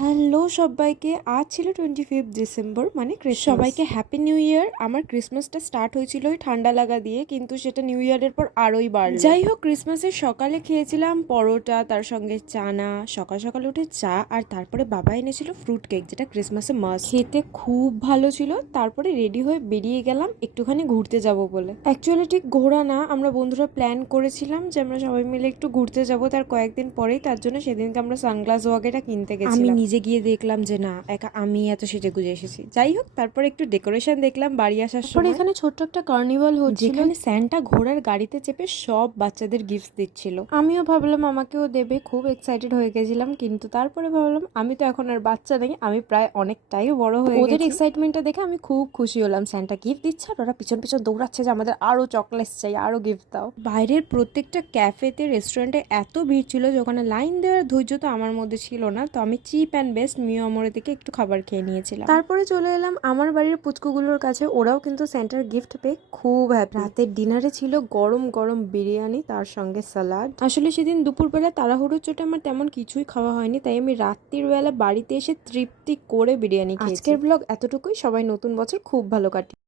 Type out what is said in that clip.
Hello সবাইকে, আজ ছিল 25 ডিসেম্বর, মানে সবাইকে হ্যাপি নিউ ইয়ার। আমার ক্রিসমাসটা স্টার্ট হয়েছিল ওই ঠান্ডা লাগা দিয়ে, কিন্তু সেটা নিউ ইয়ারের পর আরোই বাড়লো। যাই হোক, ক্রিসমাসের সকালে খেয়েছিলাম পরোটা, তার সঙ্গে চানা, সকাল সকাল উঠে চা, আর তারপরে বাবা এনেছিল ফ্রুট কেক, যেটা ক্রিসমাসে মাস্ট। খেতে খুব ভালো ছিল। তারপরে রেডি হয়ে বেরিয়ে গেলাম একটুখানি ঘুরতে যাব বলে। অ্যাকচুয়ালি ঠিক ঘোরা না, আমরা বন্ধুরা প্ল্যান করেছিলাম যে আমরা সবাই মিলে একটু ঘুরতে যাব তার কয়েকদিন পরেই। তার জন্য সেদিনকে আমরা সানগ্লাস ওয়াগেটা কিনতে গেছিলাম। আমি নিজে গিয়ে দেখলাম যে না, একা আমি এত সেজে গুজে এসেছি। যাই হোক, তারপরে একটু ডেকোরেশন দেখলাম বাড়ি আসার সময়। এখানে ছোট্ট একটা কার্নিভাল হচ্ছিল, যেখানে স্যান্টা ঘোড়ার গাড়িতে চেপে সব বাচ্চাদের গিফট দিচ্ছিল। আমিও ভাবলাম আমাকেও দেবে, খুব এক্সাইটেড হয়ে গেছিলাম। কিন্তু তারপরে ভাবলাম আমি তো এখন আর বাচ্চা নেই, আমি প্রায় অনেকটাই বড় হয়ে গেছি। ওদের এক্সাইটমেন্টটা দেখে আমি খুব খুশি হলাম। স্যান্টা গিফট দিচ্ছে আর ওরা পিছন পিছন দৌড়াচ্ছে যে আমাদের আরো চকলেটস চাই, আরো গিফট দাও। বাইরের প্রত্যেকটা ক্যাফেতে, রেস্টুরেন্টে এত ভিড় ছিল যে ওখানে লাইন দেওয়ার ধৈর্য তো আমার মধ্যে ছিল না। তো আমি চিপ অ্যান্ড বেস্ট মিও আমরে থেকে একটু খাবার খেয়ে নিয়েছিলাম। তারপরে চলে এলাম আমার বাড়ির পুচকুগুলোর কাছে। ওরাও কিন্তু সেন্টার গিফট পেয়ে খুব হ্যাপি। রাতের ডিনারে ছিল গরম গরম বিরিয়ানি, তার সঙ্গে সালাড। আসলে সেদিন দুপুরবেলা তাড়াহুড়োর চোটে আমার তেমন কিছুই খাওয়া হয়নি, তাই আমি রাত্রির বেলা বাড়িতে এসে তৃপ্তি করে বিরিয়ানি খেয়েছি। আজকের ব্লগ এতটুকুই। সবাই নতুন বছর খুব ভালো কাটিয়ে